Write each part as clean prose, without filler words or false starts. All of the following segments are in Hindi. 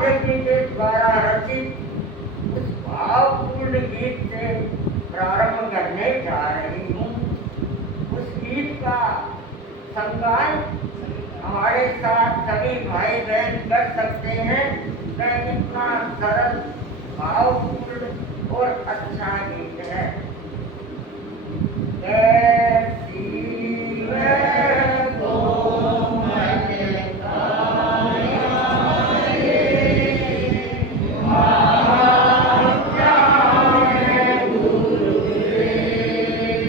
देवी के द्वारा रचित उस भावपूर्ण गीत से प्रारंभ करने जा रही हूँ। उस गीत का संगान हमारे साथ सभी भाई बहन कर सकते हैं। मैं इतना सरल, भावपूर्ण और अच्छा गीत है। कैसी है कोमल काया रे, क्या है गुरुदेव,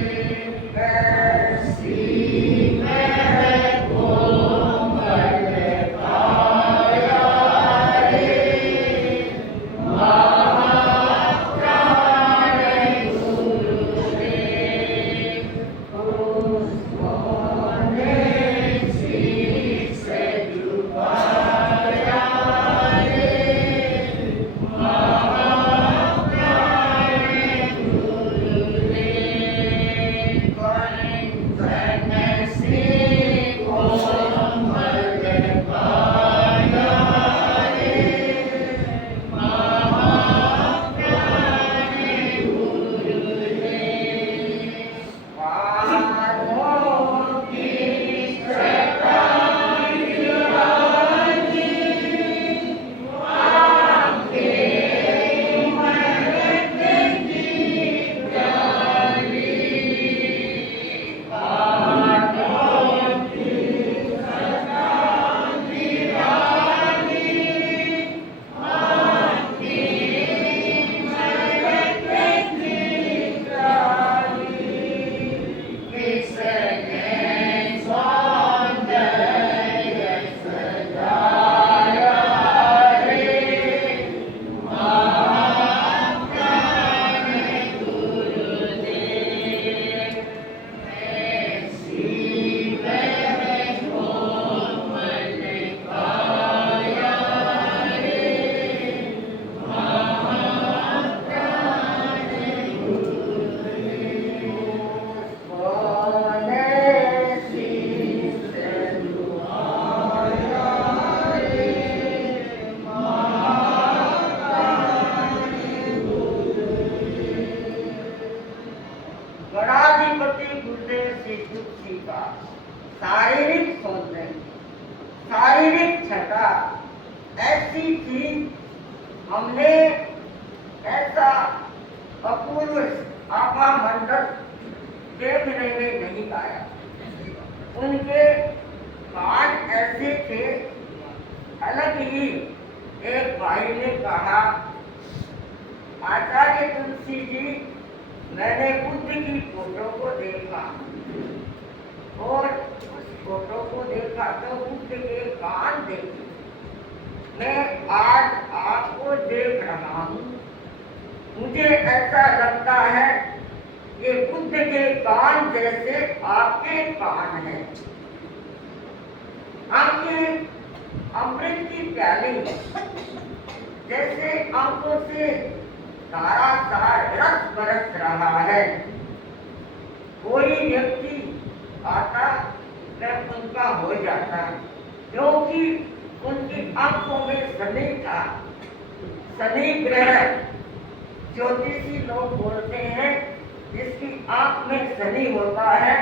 कैसी है कोमल काया रे, क्या है गुरुदेव, उसने शीश झुकाया रे, क्या है गुरुदेव, कंचन से कोमल काया रे, क्या है गुरुदेव, पारों की चट्टान रानी, आंखें मरते की प्याली, पारों की चट्टान रानी, आंखें मरते की प्याली, किसने सौंदर्य सजाया रे, क्या है गुरुदेव, ऐसी वह कोमल काया रे, क्या है गुरुदेव, सोने शीश झुकाया रे, गणाधिपति गुरुदेव श्री तुलसी का शारीरिक सौंदर्य, शारीरिक छटा ऐसी थी, हमने ऐसा अपूर्व आभा मंडल देखने में नहीं पाया। उनके कान ऐसे थे, अलग ही। एक भाई ने कहा, आचार्य तुलसी जी, मैंने बुद्ध की फोटो को देखा और उस फोटो को देखा तो बुद्ध के कान देखे। मैं आज आपको देख रहा हूँ, मुझे ऐसा लगता है कि बुद्ध के कान जैसे आपके कान हैं। आंखें अमृत की प्याली, जैसे आंखों से धारासार रस बरस रहा है। कोई व्यक्ति आता वह उनका हो जाता, क्योंकि उनकी आंखों में शनि था। शनि ग्रह ज्योतिषी लोग बोलते हैं, जिसकी आंख में शनि होता है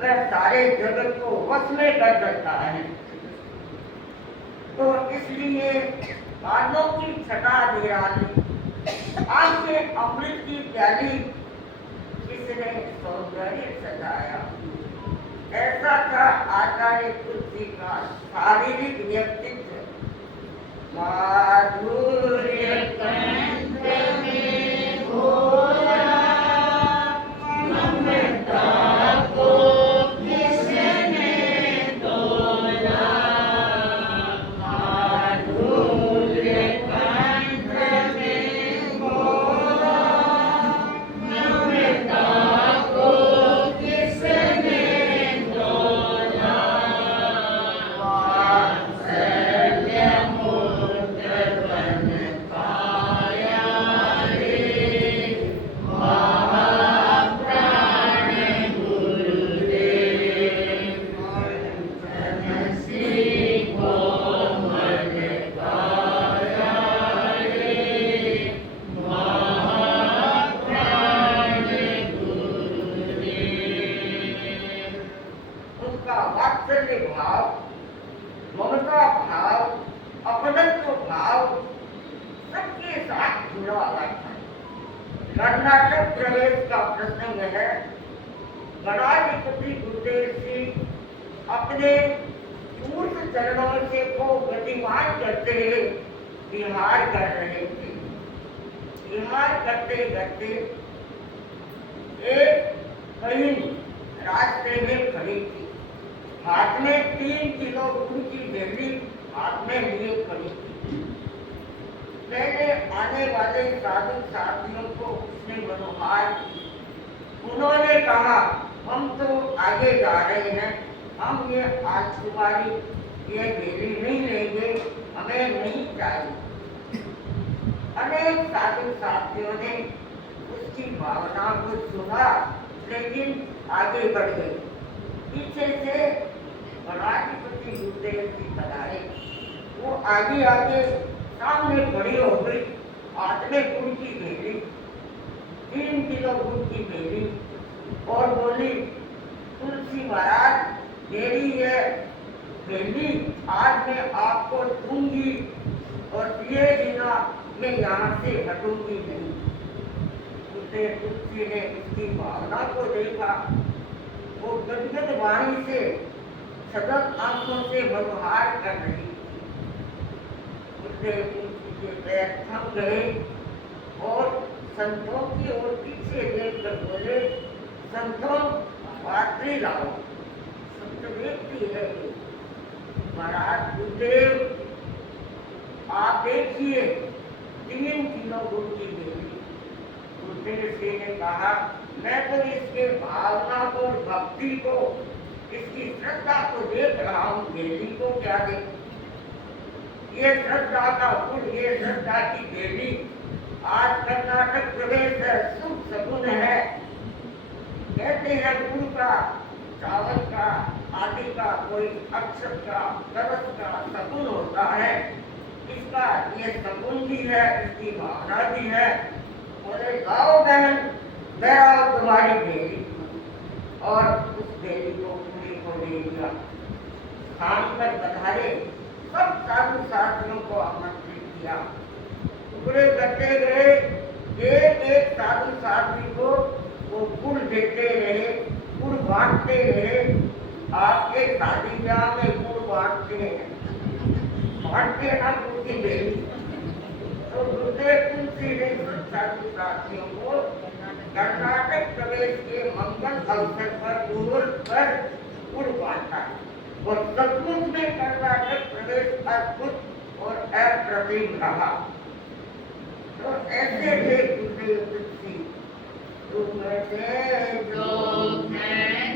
वह सारे जगत को वश में कर सकता है। तो इसलिए कानों की छटा निराली, आंखें अमृत की प्याली, किसने सौंदर्य सजाया। ऐसा था आचार्य तुलसी का शारीरिक व्यक्तित्व। माधुर्य कंठ में घोला, ममता को किसने तोला। माधुर्य कंठ में घोला, ममता को किसने तोला। वात्सल्य मूर्त कर्नाटक प्रवेश का प्रसंग है। गणाधिपति गुरुदेव सिंह अपने पूर्व चरणों से को गतिमान करते हुए विहार कर रहे थे। विहार करते करते एक बहिन रास्ते में खड़ी थी, हाथ में 3 किलो गुड़ की थैली हाथ में लिए खड़ी थी। पहले आने वाले साधु साथियों को उसने मनोहार की। उन्होंने कहा, हम तो आगे जा रहे हैं, हम ये आज तुम्हारी ये थैली नहीं लेंगे, हमें नहीं चाहिए। अनेक साधु साथियों ने उसकी भावना को सुना, लेकिन आगे बढ़ गए। पीछे से गणाधिपति गुरुदेव जी पधारे। वो आगे आगे सामने खड़ी हो गई, हाथ में गुड़ की थैली, 3 किलो गुड़ की थैली, और बोली, तुलसी महाराज, मेरी ये थैली आज मैं आपको दूंगी और दिए बिना मैं यहाँ से हटूंगी नहीं। उसे तुलसी ने उसकी भावना को देखा। वो गदगद वाणी से, सतत आंखों से मनोहार कर रही थी। उसे तुलसी के पैर थम गए और संतों की ओर पीछे देखकर बोले, संतों पात्री लाओ, संत व्यक्ति है। महाराज गुरुदेव, आप देखिए 3 किलो गुड़ की थैली। गुरुदेव जी ने कहा, मैं तो इसके भावना को, भक्ति को, इसकी श्रद्धा को देख रहा हूँ, थैली को क्या देखूं? ये श्रद्धा का गुड़, ये श्रद्धा की थैली आज कर्नाटक प्रवेश है, शुभ शगुन है। कहते हैं गुड़ का, चावल का, आदि का कोई अक्षत का, तरस का शगुन होता है। इसका ये शगुन भी है, इसकी भावना भी है। बोले, लाओ बहन, मैं और तुम्हारी बेटी, और उस बेटी को पूरी को ले लिया। शाम तक पधारे, सब साधु साथियों को आमंत्रित किया। टुकड़े करते गए, एक एक साधु साथी को वो गुड़ देते रहे, गुड़ बांटते रहे। आपके शादी ब्याह में गुड़ बांटते हैं, बांटते ना गुड़ की बेली। तो गुरुदेव तुलसी ने साधु साथियों को कर्नाटक प्रवेश के मंगल अवसर पर गुड़ बांटा और सचमुच में कर्नाटक प्रवेश अद्भुत और अप्रतिम रहा। तो ऐसे थे गुरुदेव तुलसी, तुम से जो है